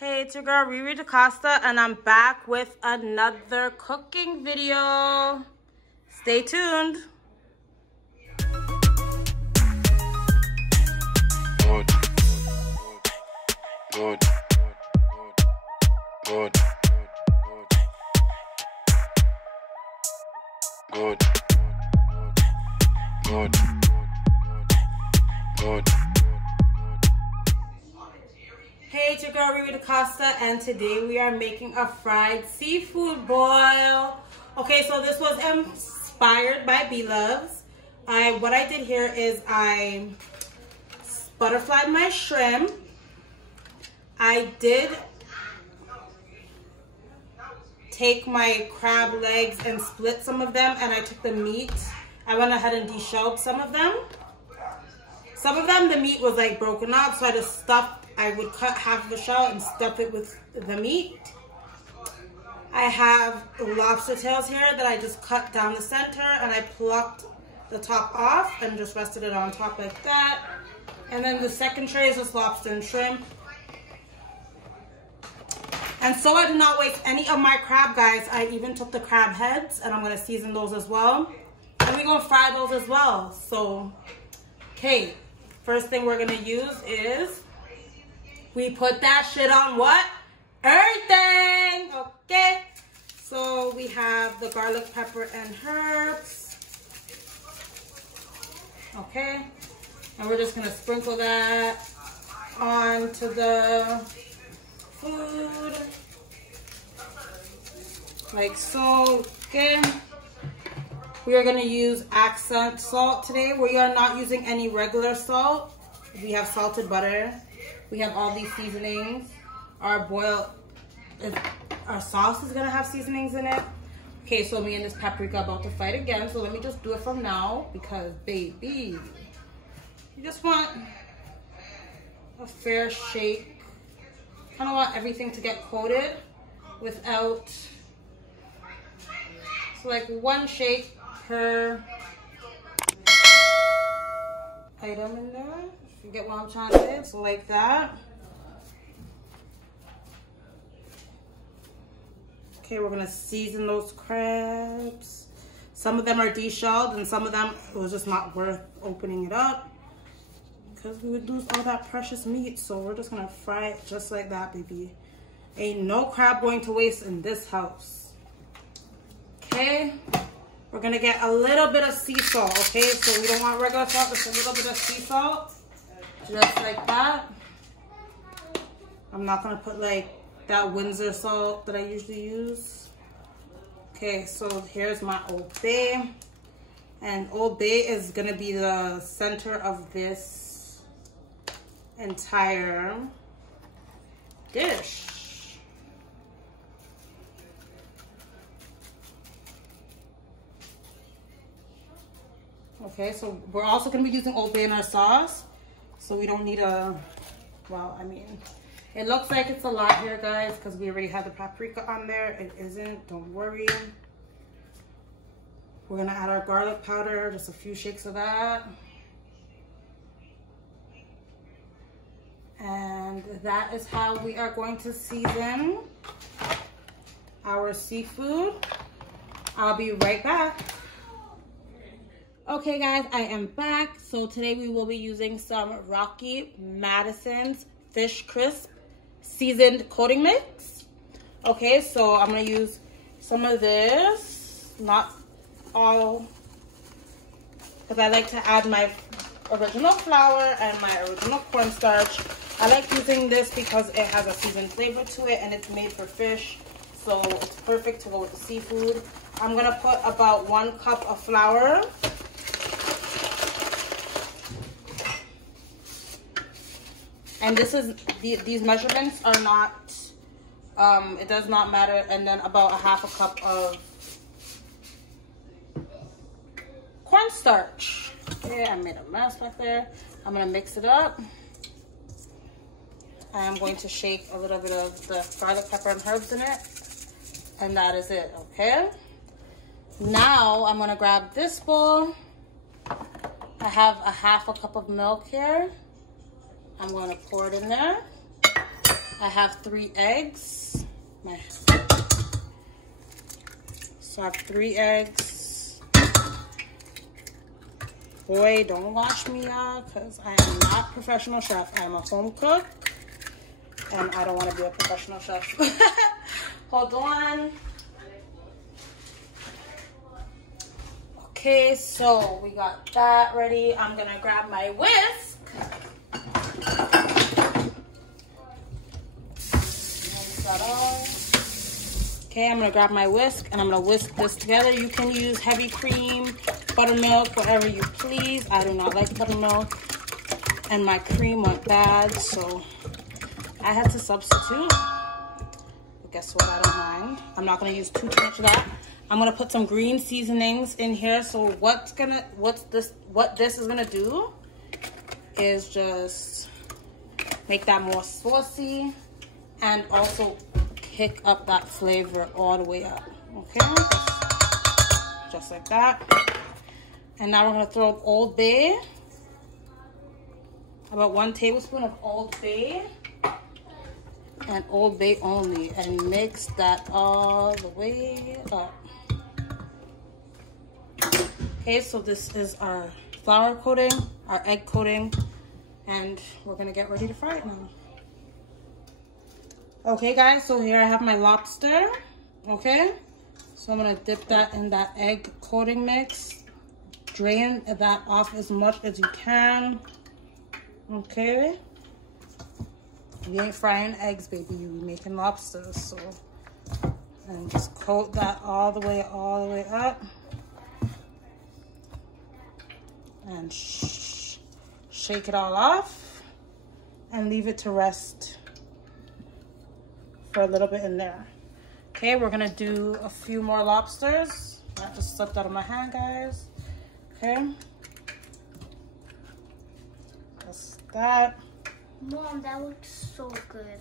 Hey, it's your girl Riri DaCosta, and I'm back with another cooking video. Stay tuned. Hey, it's your girl Riri DaCosta, and today we are making a fried seafood boil. Okay, so this was inspired by B-Loves. What I did here is I butterflied my shrimp. I did take my crab legs and split some of them, and I took the meat. I went ahead and deshelled some of them. Some of them, the meat was like broken up, so I just I would cut half of the shell and stuff it with the meat. I have lobster tails here that I just cut down the center, and I plucked the top off and just rested it on top like that. And then the second tray is just lobster and shrimp. And so I did not waste any of my crab, guys. I even took the crab heads, and I'm gonna season those as well. And we're gonna fry those as well. So, okay, first thing we're gonna use is, we put that shit on what? Everything, okay? So we have the garlic, pepper, and herbs. Okay, and we're just gonna sprinkle that onto the food, like so, okay? We are gonna use accent salt today. We are not using any regular salt. We have salted butter. We have all these seasonings. Our sauce is gonna have seasonings in it. Okay, so me and this paprika about to fight again. So let me just do it from now, because baby, you just want a fair shake. Kind of want everything to get coated without, so like one shake per item in there. You get what I'm trying to say? So like that. Okay, we're gonna season those crabs. Some of them are deshelled, and some of them it was just not worth opening it up, because we would lose all that precious meat. So we're just gonna fry it just like that, baby. Ain't no crab going to waste in this house. Okay, we're gonna get a little bit of sea salt. Okay, so we don't want regular salt, just a little bit of sea salt. Just like that. I'm not gonna put like that Windsor salt that I usually use. Okay, so here's my Old Bay. And Old Bay is gonna be the center of this entire dish. Okay, so we're also gonna be using Old Bay in our sauce. So we don't need well, I mean, it looks like it's a lot here, guys, because we already had the paprika on there. It isn't, don't worry. We're gonna add our garlic powder, just a few shakes of that. And that is how we are going to season our seafood. I'll be right back. Okay guys, I am back. So today we will be using some Rocky Madison's Fish Crisp seasoned coating mix. Okay, so I'm gonna use some of this, not all, because I like to add my original flour and my original cornstarch. I like using this because it has a seasoned flavor to it, and it's made for fish, so it's perfect to go with the seafood. I'm gonna put about 1 cup of flour. And this is, these measurements are not, it does not matter. And then about 1/2 cup of cornstarch. Okay, I made a mess back there. I'm gonna mix it up. I'm going to shake a little bit of the garlic, pepper, and herbs in it. And that is it, okay? Now I'm gonna grab this bowl. I have 1/2 cup of milk here. I'm going to pour it in there. I have 3 eggs. So I have 3 eggs. Boy, don't watch me, y'all, because I am not a professional chef. I am a home cook, and I don't want to be a professional chef. Hold on. Okay, so we got that ready. I'm gonna grab my whisk. Okay, I'm gonna grab my whisk and I'm gonna whisk this together. You can use heavy cream, buttermilk, whatever you please. I do not like buttermilk, and my cream went bad, so I had to substitute. But guess what? I don't mind. I'm not gonna use too much of that. I'm gonna put some green seasonings in here. So what this is gonna do is just make that more saucy and also kick up that flavor all the way up. Okay, just like that. And now we're gonna throw Old Bay, about 1 tablespoon of Old Bay, and Old Bay only, and mix that all the way up. Okay, so this is our flour coating, our egg coating, and we're gonna get ready to fry it now. Okay guys, so here I have my lobster. Okay, so I'm gonna dip that in that egg coating mix. Drain that off as much as you can. Okay, you ain't frying eggs, baby, you making lobsters. So, and just coat that all the way up, and shake it all off and leave it to rest for a little bit in there. Okay, we're gonna do a few more lobsters. That just slipped out of my hand, guys. Okay, just that. Mom, that looks so good.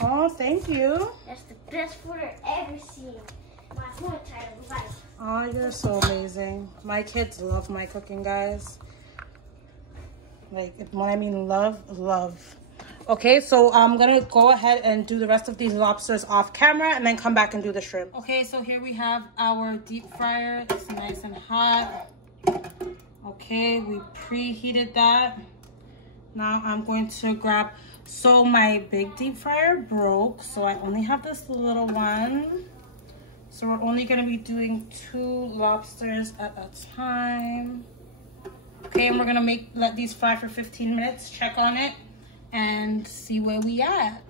Oh, thank you. That's the best food I've ever seen. My whole entire life. Oh, you're so amazing. My kids love my cooking, guys. Like, when I mean love, love. Okay, so I'm gonna go ahead and do the rest of these lobsters off camera and then come back and do the shrimp. Okay, so here we have our deep fryer. It's nice and hot. Okay, we preheated that. Now I'm going to grab, so my big deep fryer broke, so I only have this little one. So we're only gonna be doing 2 lobsters at a time. Okay, and we're gonna let these fry for 15 minutes, check on it, and see where we at.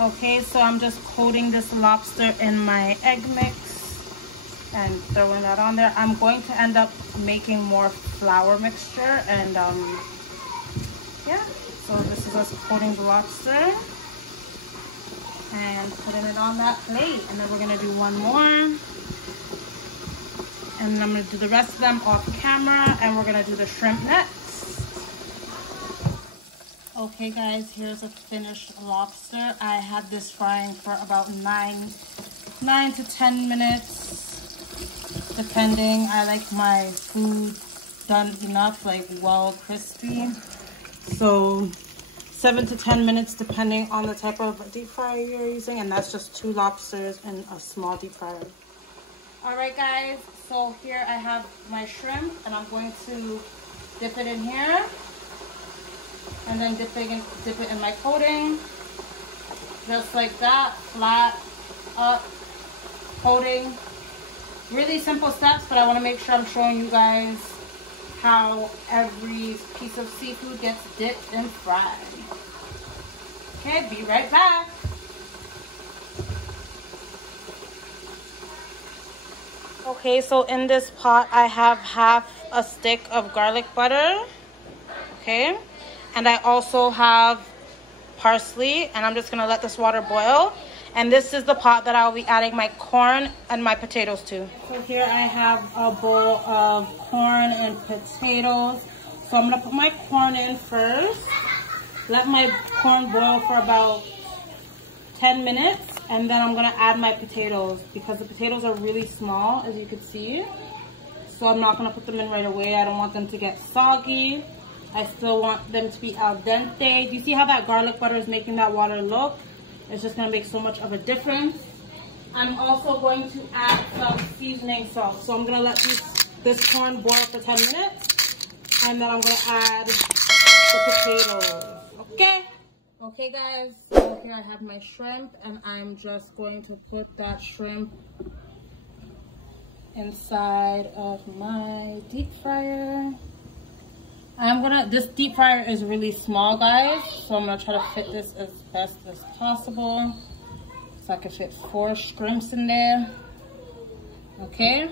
Okay, so I'm just coating this lobster in my egg mix and throwing that on there. I'm going to end up making more flour mixture, and yeah, so this is us coating the lobster and putting it on that plate. And then we're gonna do one more, and I'm gonna do the rest of them off camera, and we're gonna do the shrimp next. Okay guys, here's a finished lobster. I had this frying for about 9 to 10 minutes, depending. I like my food done enough, like well crispy. So 7 to 10 minutes depending on the type of deep fryer you're using, and that's just 2 lobsters in a small deep fryer. All right guys, so here I have my shrimp, and I'm going to dip it in here, and then dip it in my coating, just like that, flat up coating. Really simple steps, but I want to make sure I'm showing you guys how every piece of seafood gets dipped and fried. Okay, be right back. Okay, so in this pot I have half a stick of garlic butter. Okay, and I also have parsley, and I'm just gonna let this water boil. And this is the pot that I'll be adding my corn and my potatoes to. So here I have a bowl of corn and potatoes. So I'm gonna put my corn in first. Let my corn boil for about 10 minutes. And then I'm gonna add my potatoes, because the potatoes are really small, as you can see. So I'm not gonna put them in right away. I don't want them to get soggy. I still want them to be al dente. Do you see how that garlic butter is making that water look? It's just gonna make so much of a difference. I'm also going to add some seasoning salt. So I'm gonna let this corn boil for 10 minutes. And then I'm gonna add the potatoes, okay? Okay guys, so here I have my shrimp and I'm just going to put that shrimp inside of my deep fryer. This deep fryer is really small guys, so I'm gonna try to fit this as best as possible. So I can fit 4 shrimps in there. Okay,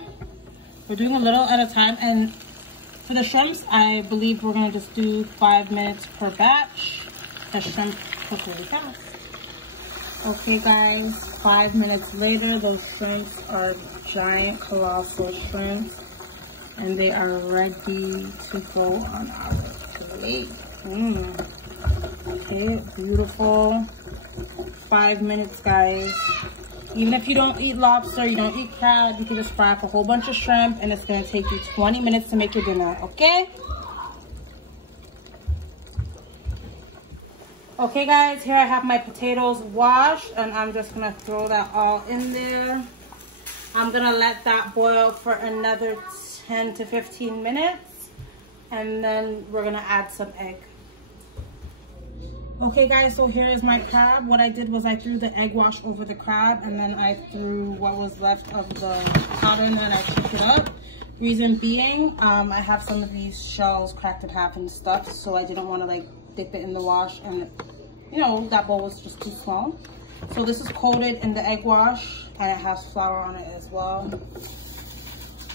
we're doing a little at a time, and for the shrimps, I believe we're gonna just do 5 minutes per batch. The shrimp cook really fast. Okay guys, 5 minutes later, those shrimps are giant, colossal shrimps, and they are ready to go on our plate. Okay, beautiful. 5 minutes, guys. Even if you don't eat lobster, you don't eat crab, you can just fry up a whole bunch of shrimp, and it's gonna take you 20 minutes to make your dinner, okay? Okay guys, here I have my potatoes washed, and I'm just gonna throw that all in there. I'm gonna let that boil for another 10 to 15 minutes, and then we're gonna add some egg. Okay guys, so here is my crab. What I did was I threw the egg wash over the crab, and then I threw what was left of the powder, and then I shook it up. Reason being, I have some of these shells cracked in half and stuff, so I didn't want to like dip it in the wash, and you know, that bowl was just too small. So this is coated in the egg wash, and it has flour on it as well.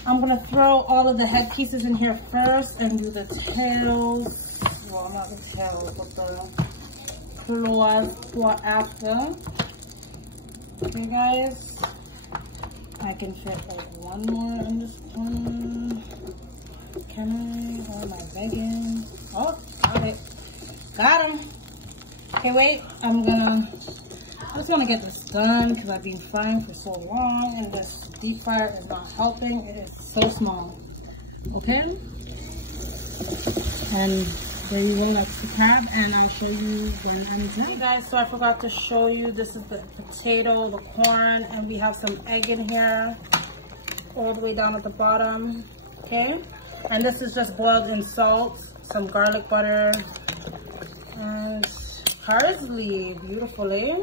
I'm gonna throw all of the head pieces in here first and do the tails. Well, not the tails, but the claws after. Okay guys, I can fit like one more in this corner. Can I? Or am I begging? Oh, got it. Got him. Okay, wait. I'm just gonna get this done because I've been frying for so long, and this deep fryer is not helping. It is so small. Okay. And there you go. That's the crab, and I'll show you when I'm done. Hey guys, so I forgot to show you. This is the potato, the corn, and we have some egg in here, all the way down at the bottom. Okay. And this is just boiled in salt, some garlic butter, and parsley. Beautifully.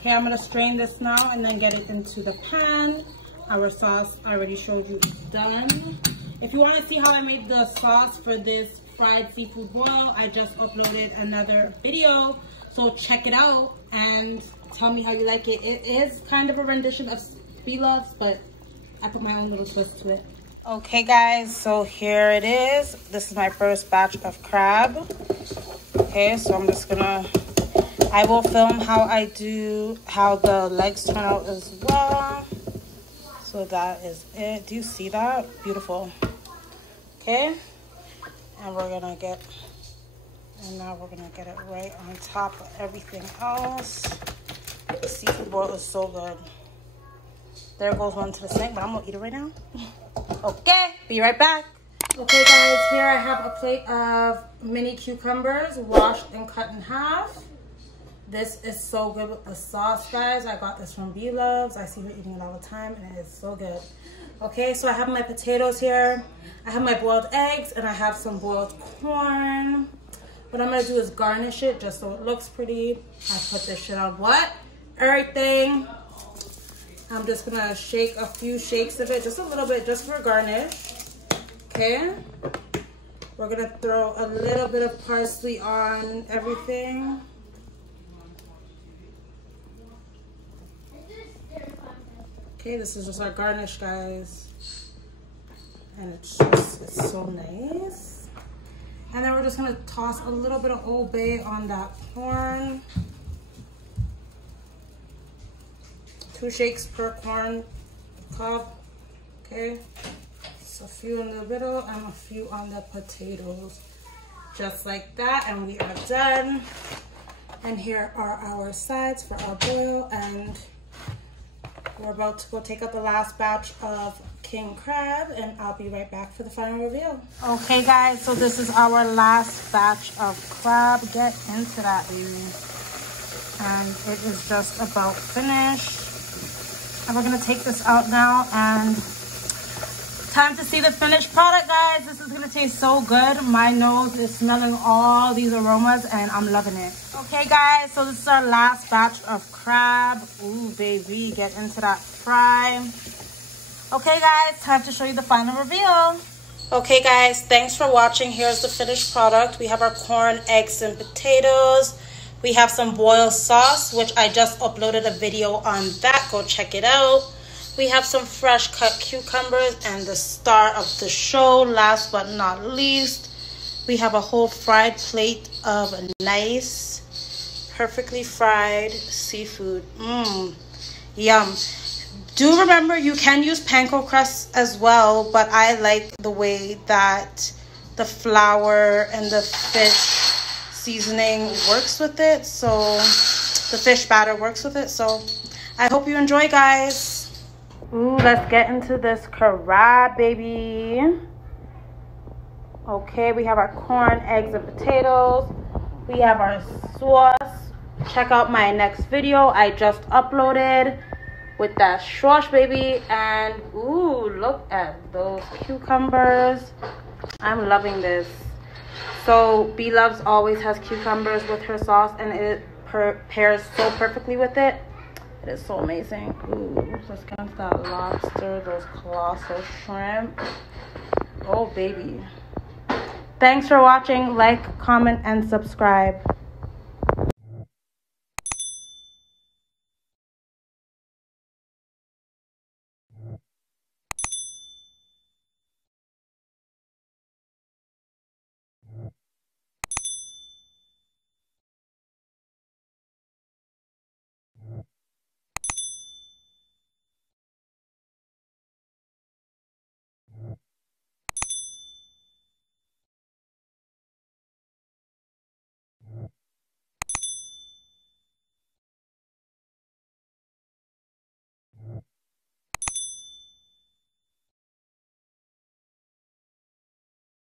Okay, I'm gonna strain this now and then get it into the pan. Our sauce I already showed you is done. If you want to see how I made the sauce for this fried seafood boil, I just uploaded another video, so check it out and tell me how you like it. It is kind of a rendition of Belov's, but I put my own little twist to it. Okay guys, so here it is. This is my first batch of crab. Okay, so I'm just gonna, I will film how the legs turn out as well. So that is it. Do you see that? Beautiful. Okay, and now we're gonna get it right on top of everything else. The seafood boil is so good. There goes one to the sink, but I'm gonna eat it right now. Okay, be right back. Okay guys, here I have a plate of mini cucumbers washed and cut in half. This is so good with the sauce, guys. I got this from Belov's. I see her eating it all the time, and it is so good. Okay, so I have my potatoes here. I have my boiled eggs, and I have some boiled corn. What I'm gonna do is garnish it just so it looks pretty. I put this shit on what? Everything. I'm just gonna shake a few shakes of it, just a little bit, just for garnish. Okay. We're gonna throw a little bit of parsley on everything. Okay, this is just our garnish, guys. And it's so nice. And then we're just gonna toss a little bit of Old Bay on that corn. 2 shakes per corn cup. Okay. So a few in the middle and a few on the potatoes. Just like that, and we are done. And here are our sides for our boil, and we're about to go take out the last batch of king crab, and I'll be right back for the final reveal. Okay guys, so this is our last batch of crab. Get into that, baby. And it is just about finished. And we're gonna take this out now, and time to see the finished product, guys. This is gonna taste so good. My nose is smelling all these aromas and I'm loving it. Okay guys, so this is our last batch of crab. Ooh baby, get into that fry. Okay guys, time to show you the final reveal. Okay guys, thanks for watching. Here's the finished product. We have our corn, eggs, and potatoes. We have some boiled sauce, which I just uploaded a video on that. Go check it out. We have some fresh cut cucumbers, and the star of the show, last but not least, we have a whole fried plate of nice, perfectly fried seafood. Yum. Do remember you can use panko crust as well, but I like the way that the flour and the fish seasoning works with it. So the fish batter works with it. So I hope you enjoy, guys. Ooh, let's get into this crab, baby. Okay, we have our corn, eggs, and potatoes. We have our sauce. Check out my next video I just uploaded with that sauce, baby. And ooh, look at those cucumbers. I'm loving this. So B Loves always has cucumbers with her sauce, and it pairs so perfectly with it. It is so amazing. Ooh, let's get into that lobster, those colossal shrimp. Oh baby. Thanks for watching. Like, comment, and subscribe.